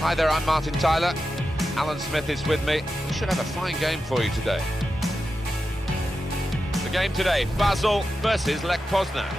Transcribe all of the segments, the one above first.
Hi there, I'm Martin Tyler. Alan Smith is with me. We should have a fine game for you today. The game today, Basel versus Lech Poznan.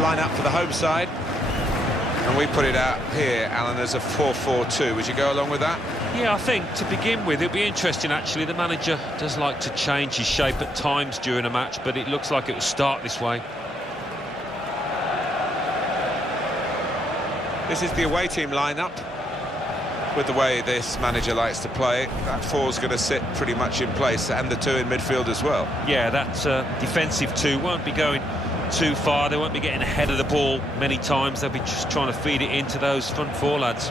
Line up for the home side, and we put it out here, Alan, as a 4-4-2. Would you go along with that? Yeah, I think to begin with it'll be interesting actually. The manager does like to change his shape at times during a match, but it looks like it will start this way. This is the away team lineup. With the way this manager likes to play, that four's going to sit pretty much in place, and the two in midfield as well. Yeah, that defensive two won't be going too far. They won't be getting ahead of the ball many times. They'll be just trying to feed it into those front four lads.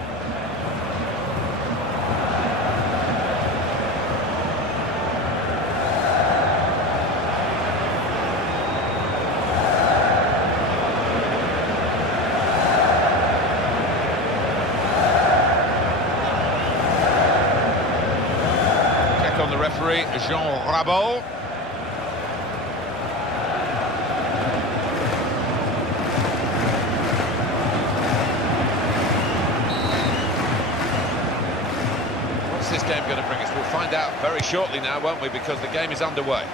Check on the referee, Rubin. This game going to bring us? We'll find out very shortly now, won't we, because the game is underway.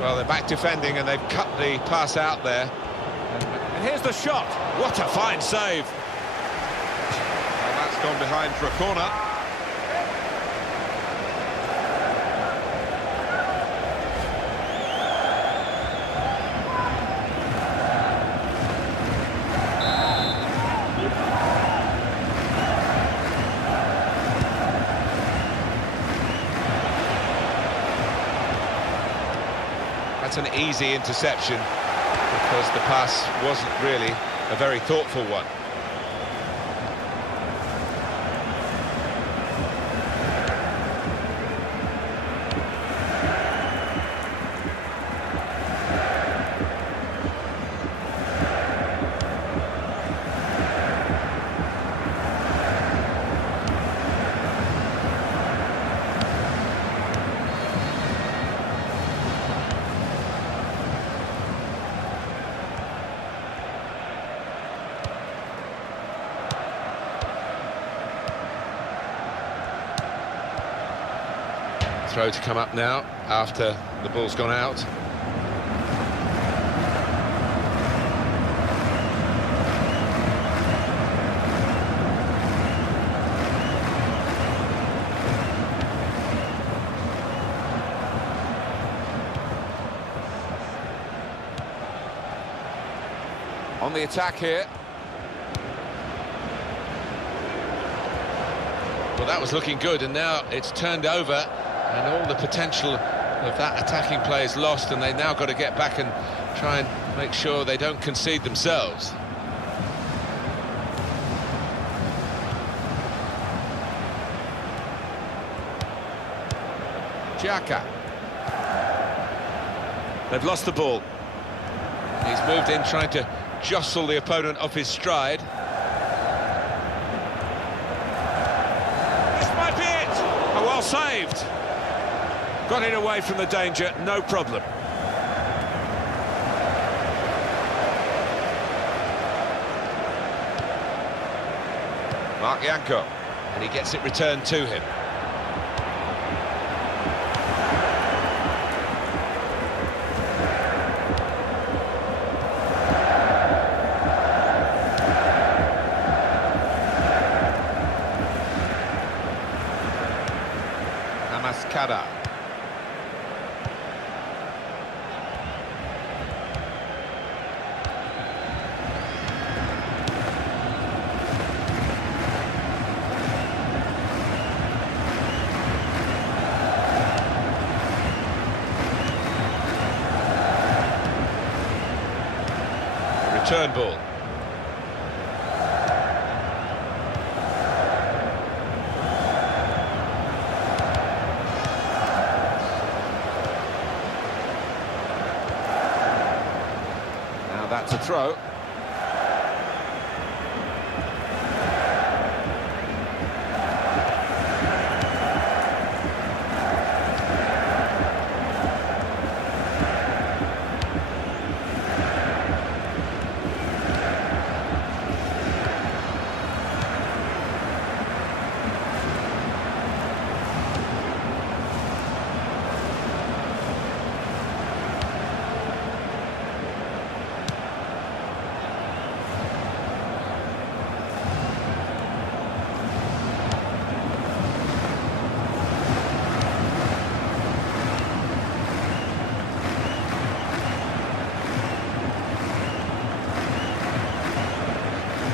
Well, they're back defending and they've cut the pass out there. And here's the shot. What a fine save. Well, that's gone behind for a corner. That's an easy interception because the pass wasn't really a very thoughtful one. Throw to come up now after the ball's gone out. On the attack here. Well, that was looking good, and now it's turned over. And all the potential of that attacking play is lost, and they've now got to get back and try and make sure they don't concede themselves. Xhaka. They've lost the ball. He's moved in trying to jostle the opponent off his stride. This might be it! Oh, well saved. Got it away from the danger, no problem. Mark Janko, and he gets it returned to him. Kada. Return ball. Now that's a throw.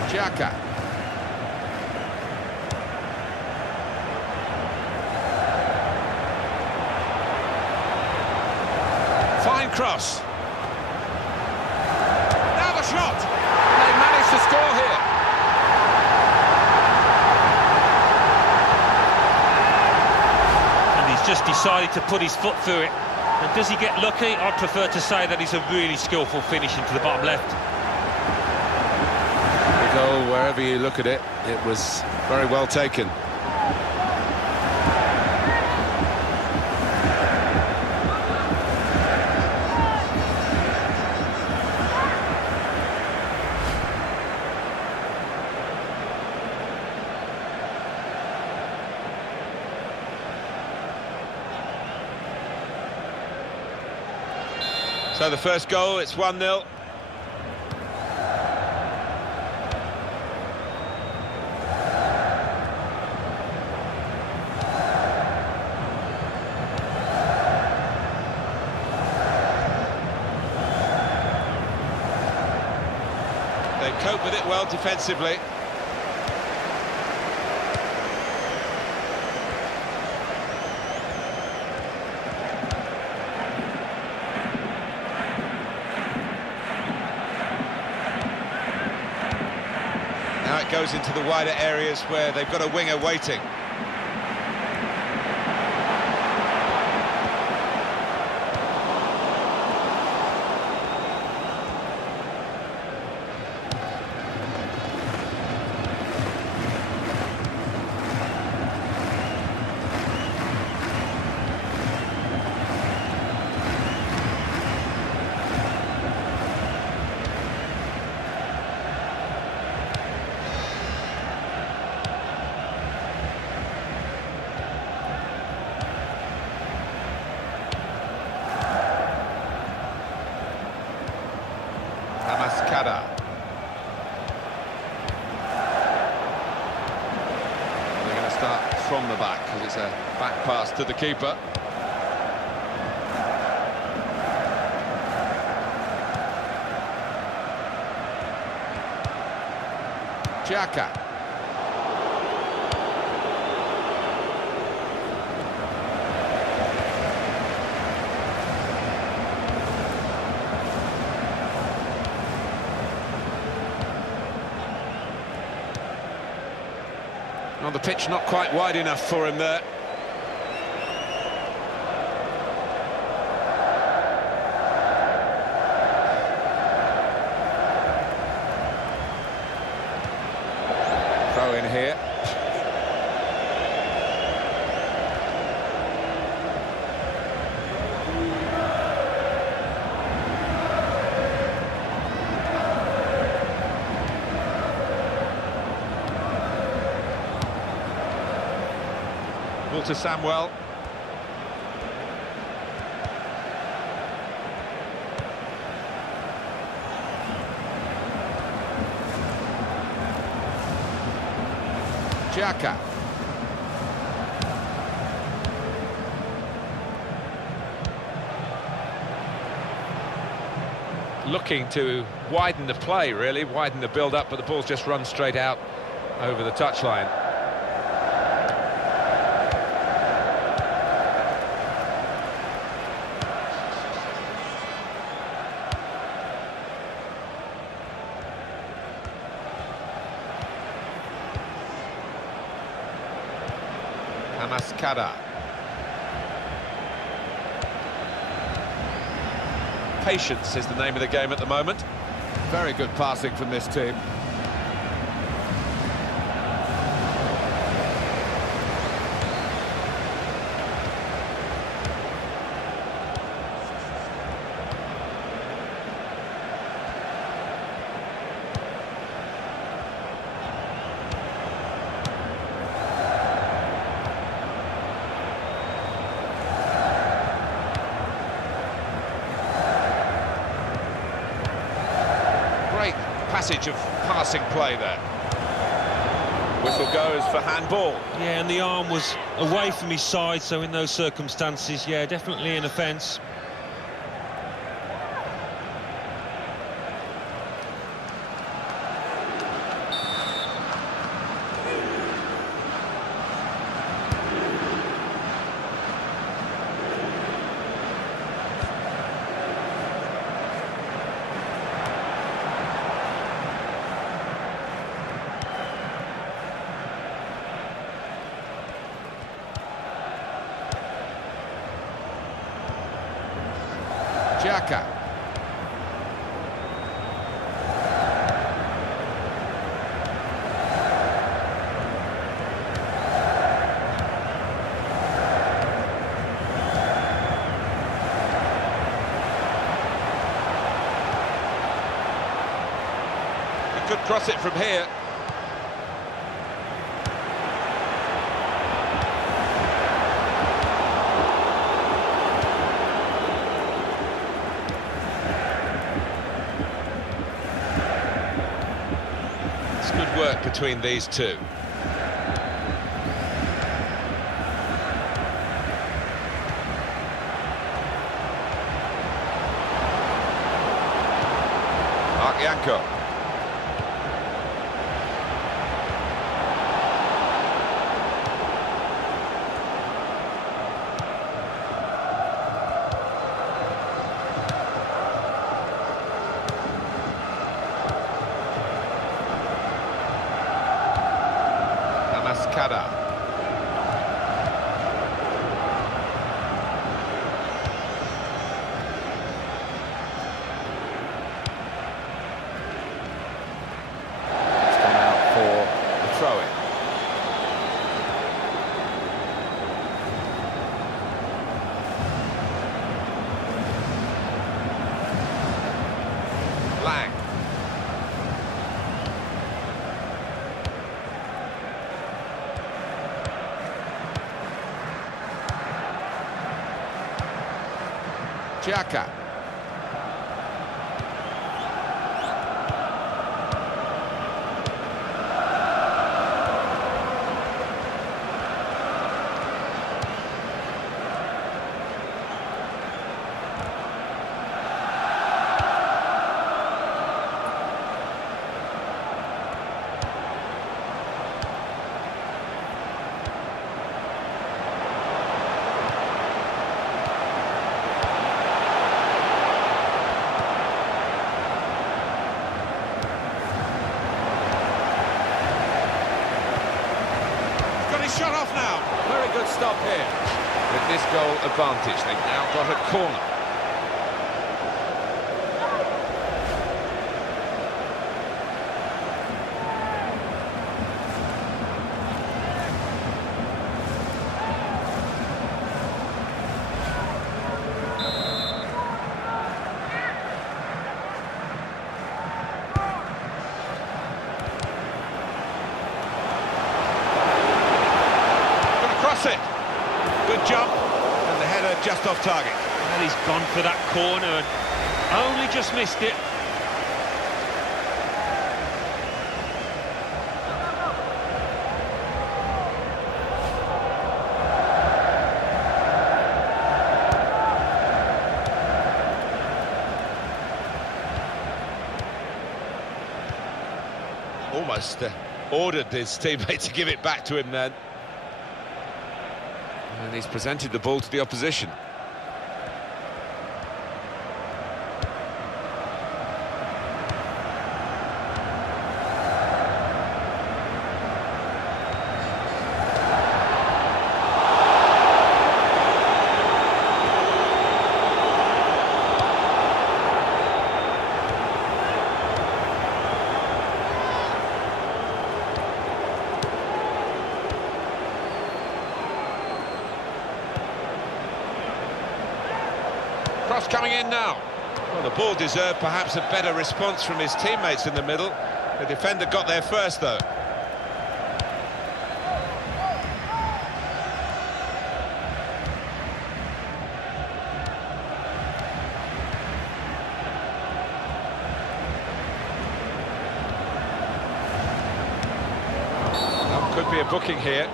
Xhaka. Fine cross. Now the shot. They managed to score here. And he's just decided to put his foot through it. And does he get lucky? I'd prefer to say that he's a really skillful finish into the bottom left. Goal, wherever you look at it, it was very well taken. So the first goal, it's 1-0. They cope with it well defensively. Now it goes into the wider areas where they've got a winger waiting. Kada. They're going to start from the back because it's a back pass to the keeper. Xhaka. On the pitch, not quite wide enough for him there. Throw in here. To Samuel. Xhaka. looking to widen the play, really, widen the build-up, but the ball's just run straight out over the touchline. Kada. Patience is the name of the game at the moment. Very good passing from this team. Passage of passing play there. Whistle goes for handball. Yeah, and the arm was away from his side, so in those circumstances, yeah, definitely an offence. Xhaka. He could cross it from here. Work between these two. Yanko. Kada. It's gone out for the throw-in. Lang. Xhaka. Shut off now. Very good stop here. With this goal advantage, they've now got a corner. It. Good jump, and the header just off target. And he's gone for that corner and only just missed it. almost ordered his teammate to give it back to him then. And he's presented the ball to the opposition. Cross coming in now. Well, the ball deserved perhaps a better response from his teammates in the middle. The defender got there first, though. Well, could be a booking here.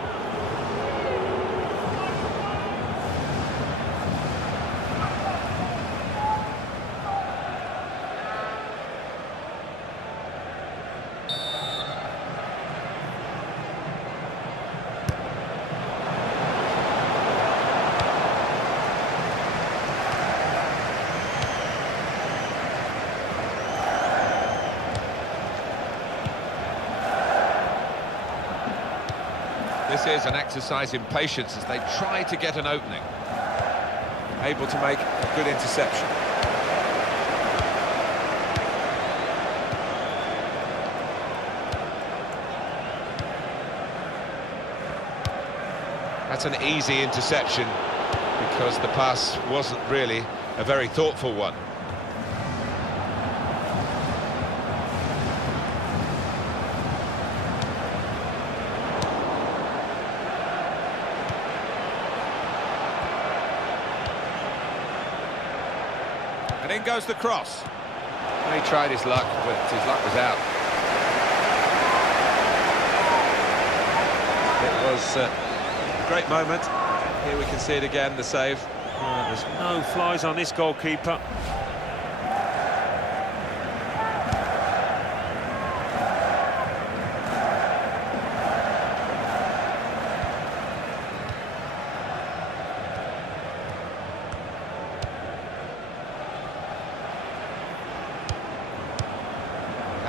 This is an exercise in patience as they try to get an opening. Able to make a good interception. That's an easy interception because the pass wasn't really a very thoughtful one. And in goes the cross. He tried his luck, but his luck was out. It was a great moment. Here we can see it again, the save. There's no flies on this goalkeeper.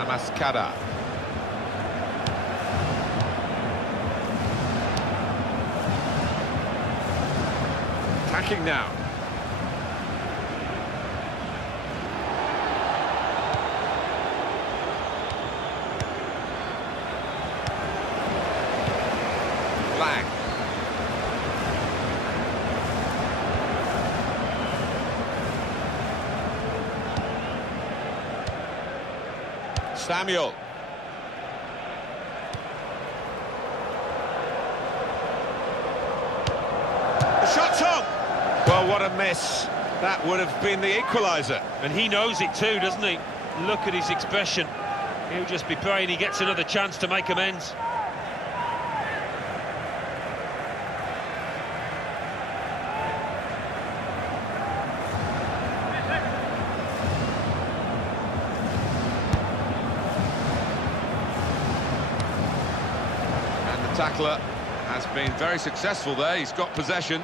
Mascada. Attacking now. Flag. Samuel. The shot's on! Well, what a miss. That would have been the equaliser. And he knows it too, doesn't he? Look at his expression. He'll just be praying he gets another chance to make amends. Tackler has been very successful there. He's got possession.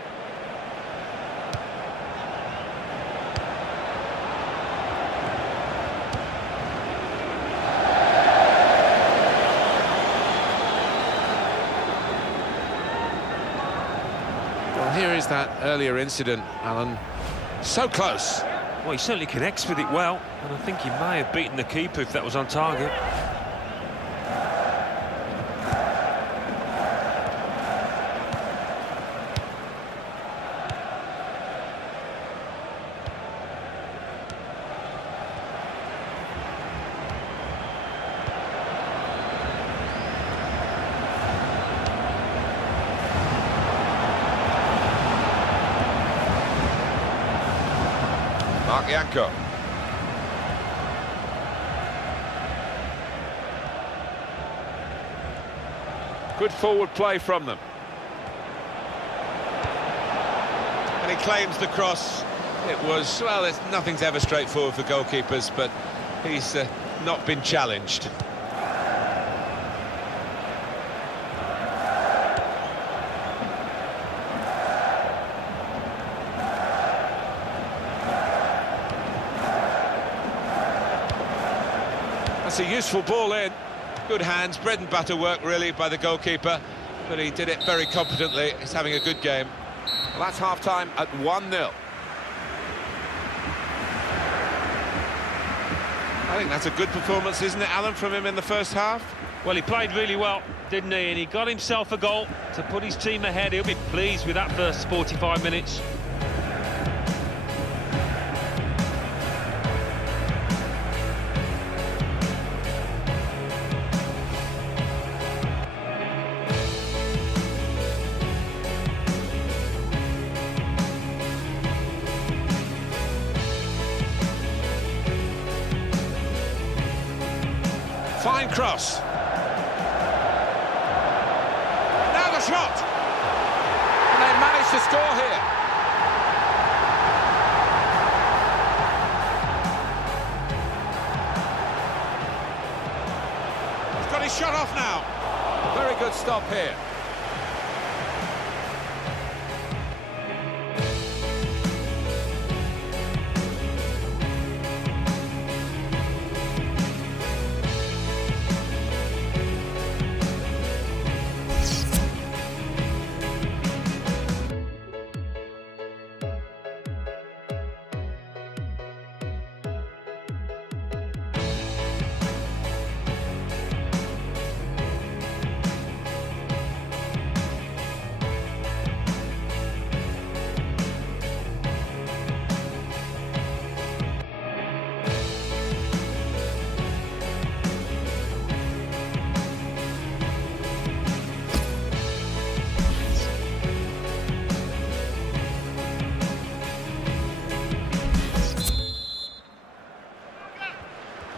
Well, here is that earlier incident, Alan. So close. Well, he certainly connects with it well, and I think he may have beaten the keeper if that was on target. Yanko. Good forward play from them. And he claims the cross. It was, well, nothing's ever straightforward for goalkeepers, but he's not been challenged. That's a useful ball in. Good hands, bread and butter work really by the goalkeeper, but he did it very competently. He's having a good game. Well, that's half-time at 1-0. I think that's a good performance, isn't it, Alan, from him in the first half? Well, he played really well, didn't he? And he got himself a goal to put his team ahead. He'll be pleased with that first 45 minutes. Fine cross. Now the shot! And they managed to score here. He's got his shot off now. Very good stop here.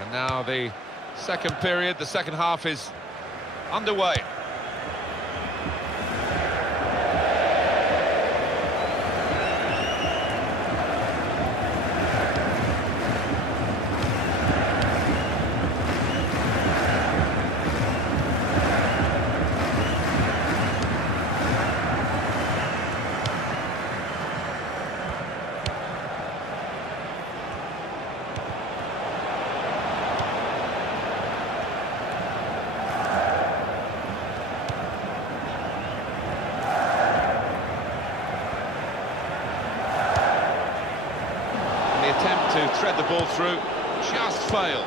And now the second period, the second half is underway. Attempt to tread the ball through, just failed.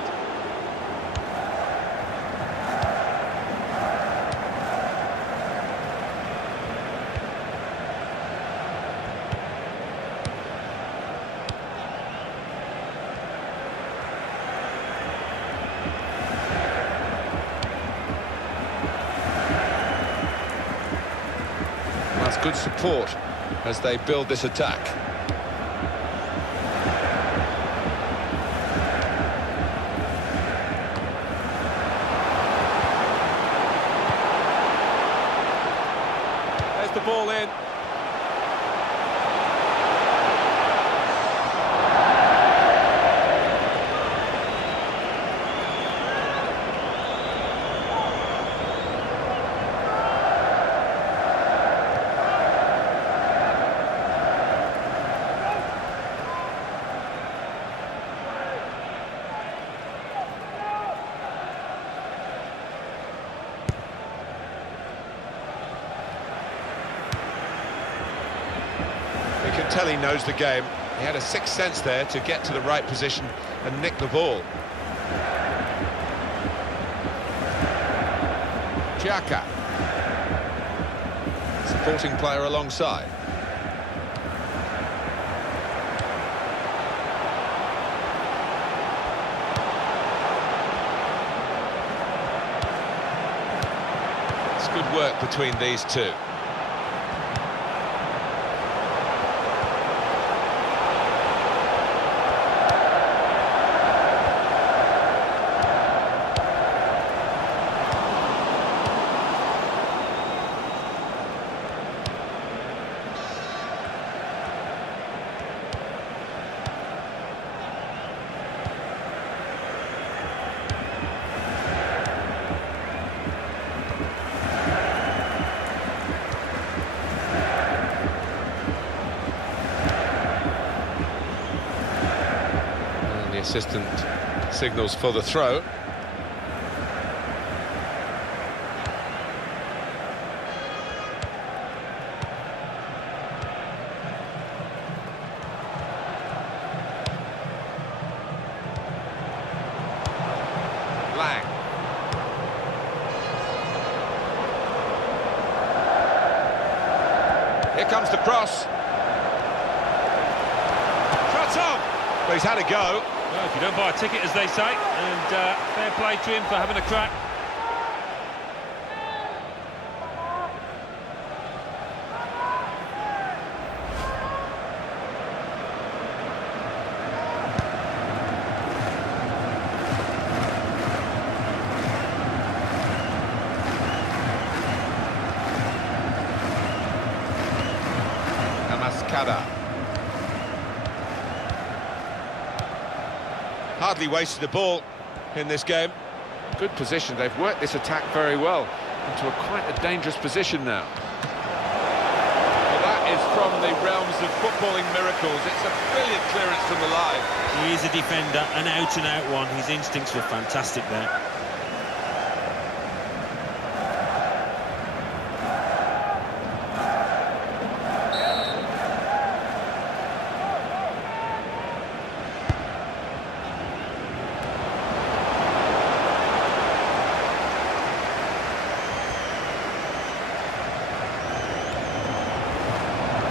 That's good support as they build this attack. The ball in. You can tell he knows the game. He had a sixth sense there to get to the right position and nick the ball. Xhaka. Supporting player alongside. It's good work between these two. Assistant signals for the throw. Lang. Here comes the cross. Shots on! Well, he's had a go. Well, if you don't buy a ticket, as they say, and fair play to him for having a crack. Hardly wasted the ball in this game. Good position. They've worked this attack very well into quite a dangerous position now. Well, that is from the realms of footballing miracles. It's a brilliant clearance from the line. He is a defender, an out-and-out one. His instincts were fantastic there.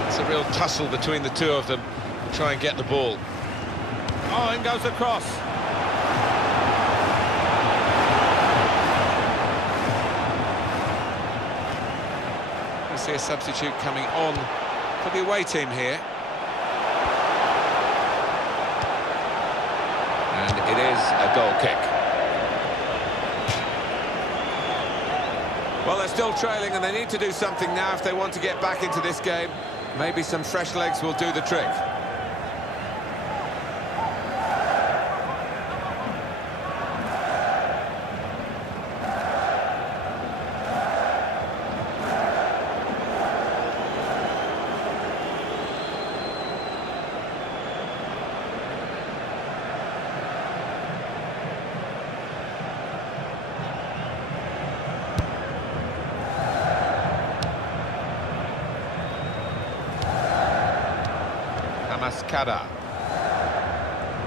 It's a real tussle between the two of them to try and get the ball. Oh, in goes the cross. We see a substitute coming on for the away team here. And it is a goal kick. Well, they're still trailing and they need to do something now if they want to get back into this game. Maybe some fresh legs will do the trick.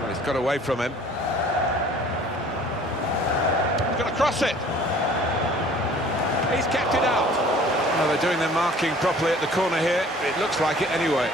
Well, he's got away from him. He's going to cross it. He's kept it out. Well, they're doing their marking properly at the corner here. It looks like it anyway.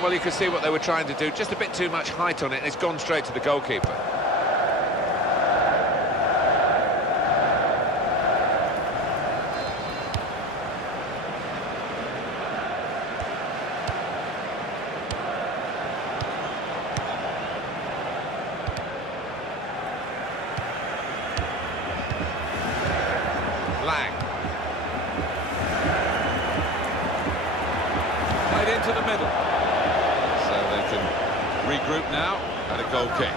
Well, you can see what they were trying to do. Just a bit too much height on it, and it's gone straight to the goalkeeper. Lang. Right into the middle. Regroup now, and a goal kick.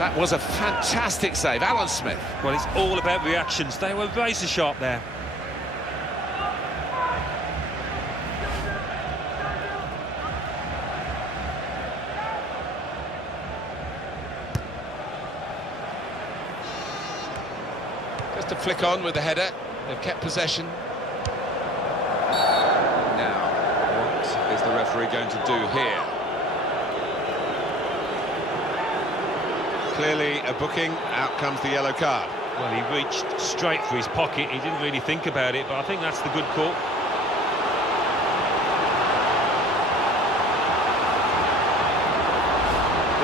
That was a fantastic save, Alan Smith. Well, it's all about reactions. They were razor sharp there. Just to flick on with the header. They've kept possession. Now, what is the referee going to do here? Clearly a booking, out comes the yellow card. Well, he reached straight for his pocket. He didn't really think about it, but I think that's the good call.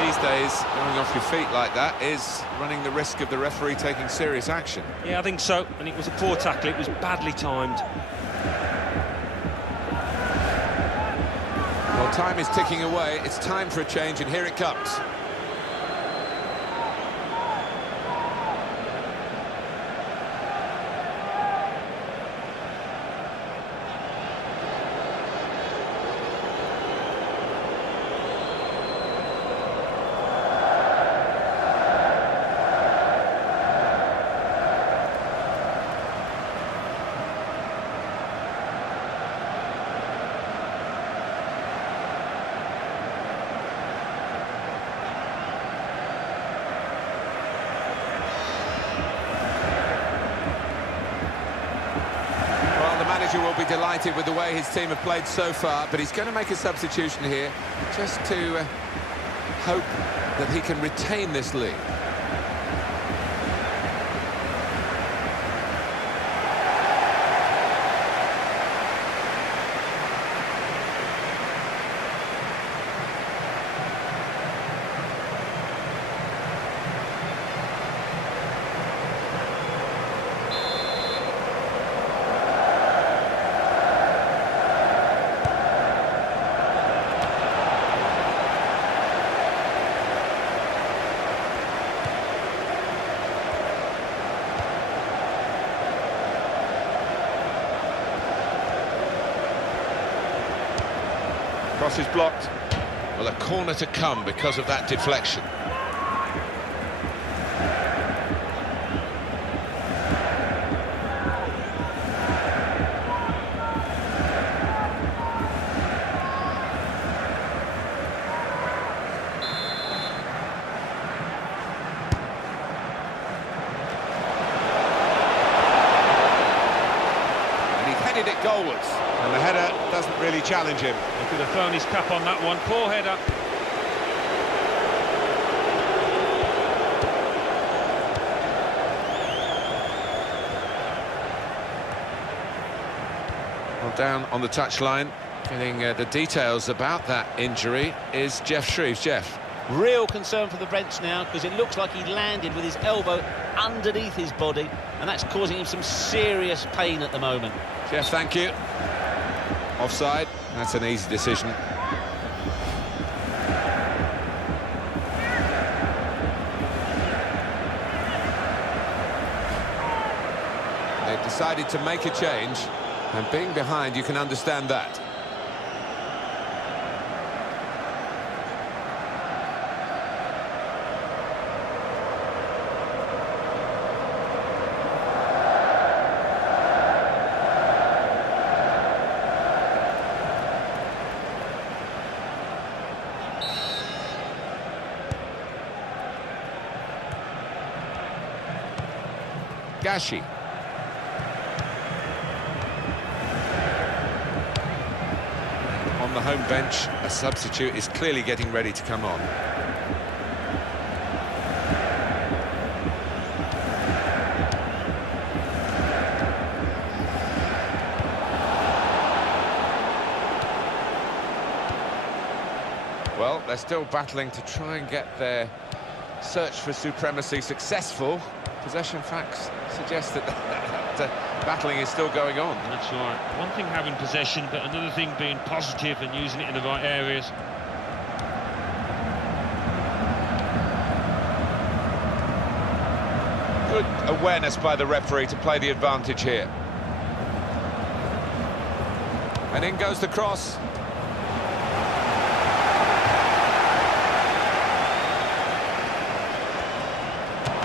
These days, going off your feet like that is running the risk of the referee taking serious action. Yeah, I think so, and it was a poor tackle. It was badly timed. Well, time is ticking away. It's time for a change, and here it comes. manager will be delighted with the way his team have played so far, but he's going to make a substitution here just to hope that he can retain this lead. Cross is blocked. Well, a corner to come because of that deflection. And he headed it goalwards. And the header doesn't really challenge him. He could have thrown his cap on that one. Poor header. Well, down on the touchline, getting the details about that injury is Jeff Shreves. Jeff. Real concern for the bench now, because it looks like he landed with his elbow underneath his body, and that's causing him some serious pain at the moment. Jeff, thank you. Offside. That's an easy decision. They've decided to make a change, and being behind, you can understand that. Gashi. On the home bench, a substitute is clearly getting ready to come on. Well, they're still battling to try and get their search for supremacy successful. Possession facts suggest that battling is still going on. That's right. One thing having possession, but another thing being positive and using it in the right areas. Good awareness by the referee to play the advantage here. And in goes the cross.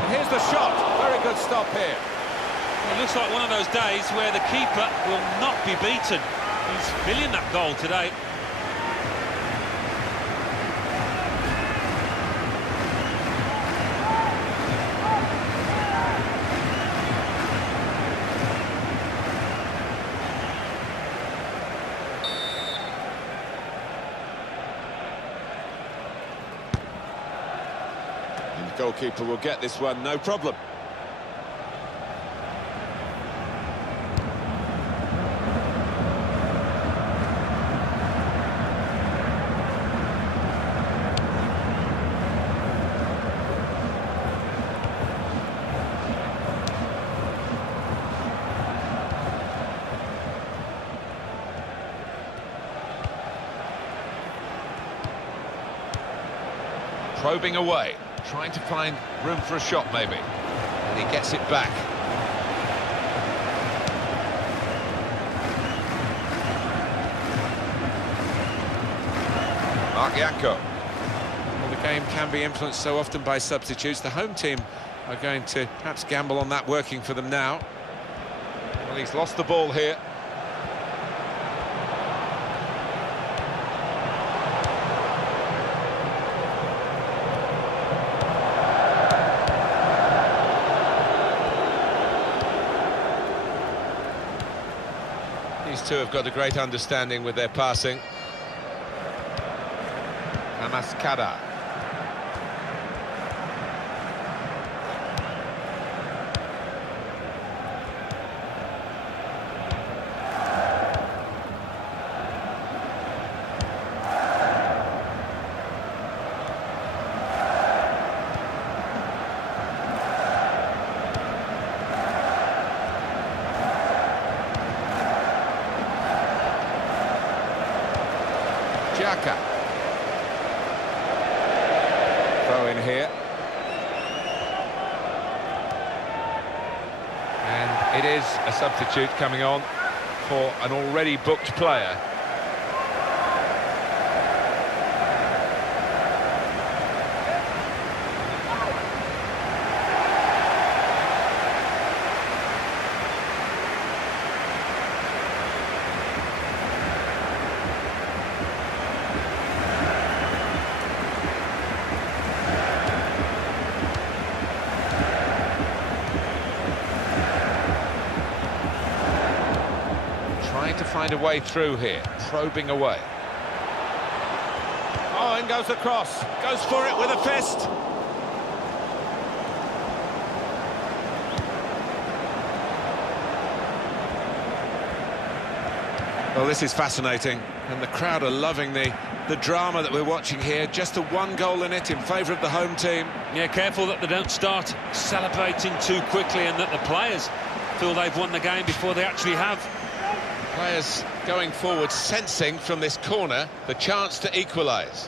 And here's the shot. Very good stop here. It looks like one of those days where the keeper will not be beaten. He's filling that goal today. And the goalkeeper will get this one, no problem. Probing away, trying to find room for a shot maybe. And he gets it back. Mark Janko. Well, the game can be influenced so often by substitutes. The home team are going to perhaps gamble on that working for them now. Well, he's lost the ball here. two have got a great understanding with their passing. Namaskada. Xhaka. Throw in here. And it is a substitute coming on for an already booked player. To find a way through here, probing away. Oh, in goes the cross. Goes for it with a fist. Well, this is fascinating, and the crowd are loving the drama that we're watching here. Just the one goal in it in favour of the home team. Yeah, careful that they don't start celebrating too quickly and that the players feel they've won the game before they actually have. Players going forward, sensing from this corner the chance to equalise.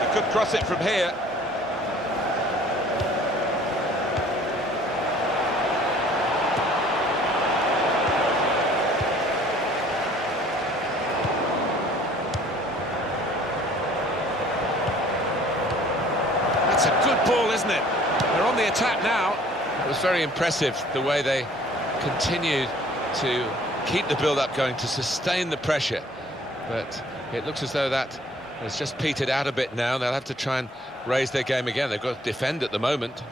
He could cross it from here. That's a good ball, isn't it? They're on the attack now. It was very impressive the way they continued to keep the build-up going, to sustain the pressure. But it looks as though that has just petered out a bit now. They'll have to try and raise their game again. They've got to defend at the moment.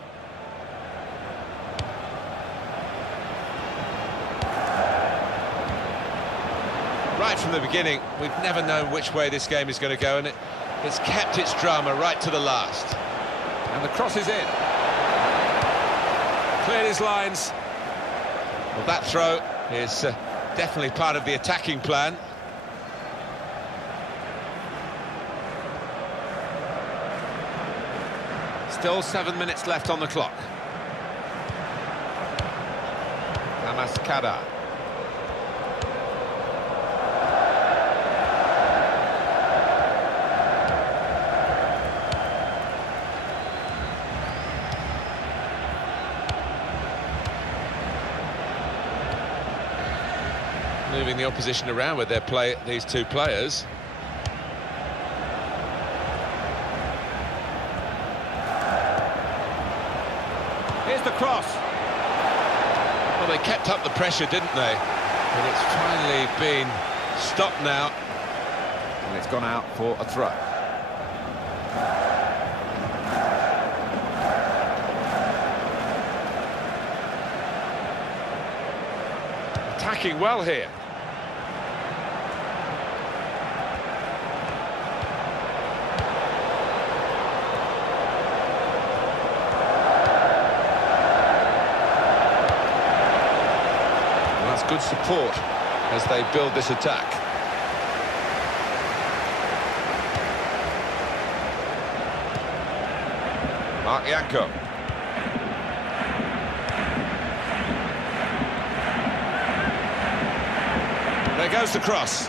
Right from the beginning, we've never known which way this game is going to go, and it's kept its drama right to the last. And the cross is in. Cleared his lines. Well, that throw is definitely part of the attacking plan. Still 7 minutes left on the clock. Namaskada. Moving the opposition around with these two players. Here's the cross. Well, they kept up the pressure, didn't they? But it's finally been stopped now. And it's gone out for a throw. Attacking well here. Good support as they build this attack. Mark Jakob. There goes the cross.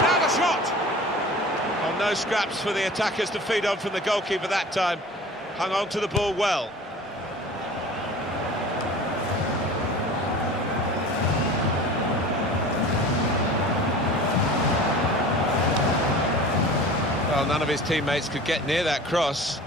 Now the shot! Oh, no scraps for the attackers to feed on from the goalkeeper that time. Hung on to the ball well. Well, none of his teammates could get near that cross.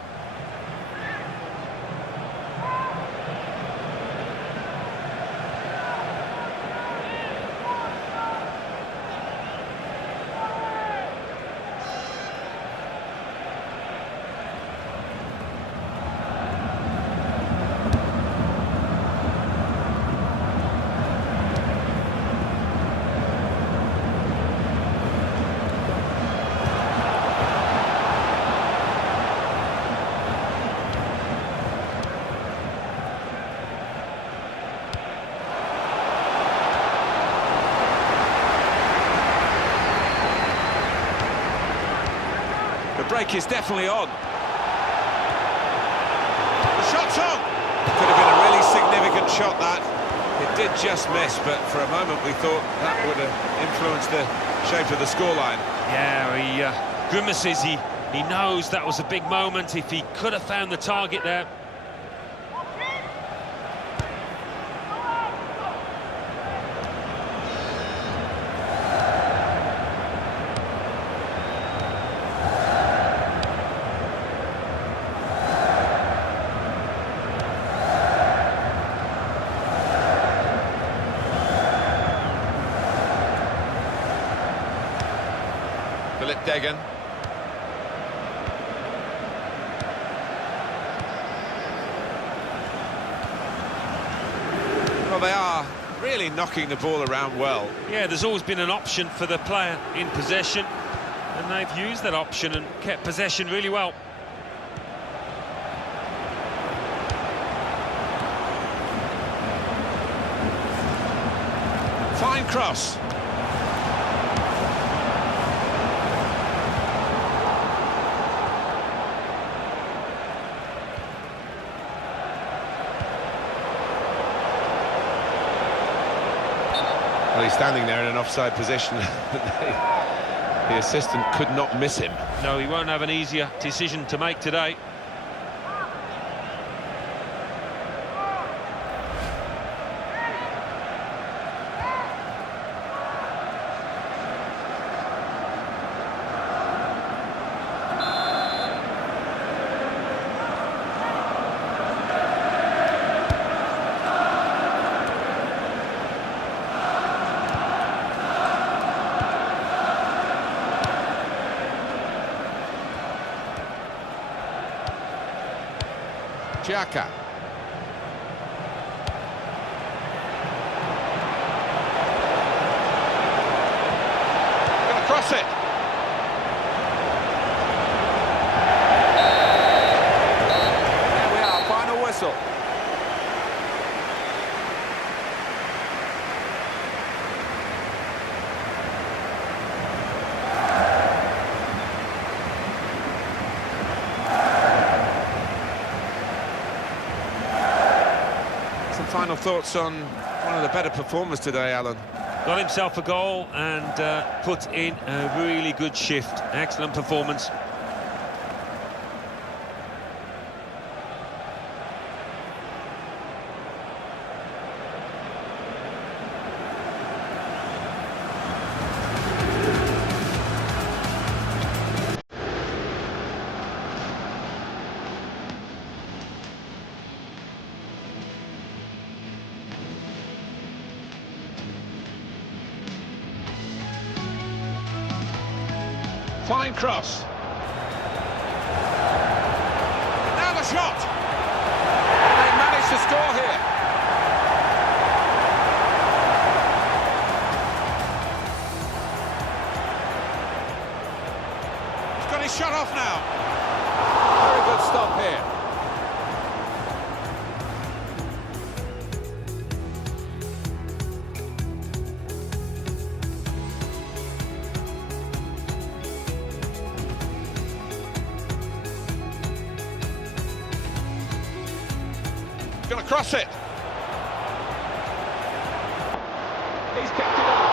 The break is definitely on. The shot's on! Could have been a really significant shot, that. It did just miss, but for a moment we thought that would have influenced the shape of the scoreline. Yeah, he grimaces. He knows that was a big moment. If he could have found the target there. Degan. Well, they are really knocking the ball around well. Yeah, there's always been an option for the player in possession, and they've used that option and kept possession really well. Fine cross. Well, he's standing there in an offside position. The assistant could not miss him. No, he won't have an easier decision to make today. Xhaka. Gonna cross it. There we are, final whistle. Final thoughts on one of the better performers today, Alan? Got himself a goal and put in a really good shift. Excellent performance. Fine cross. Now the shot. They managed to score here. He's got his shot off now. Very good stop here. Going to cross it. He's kept it on.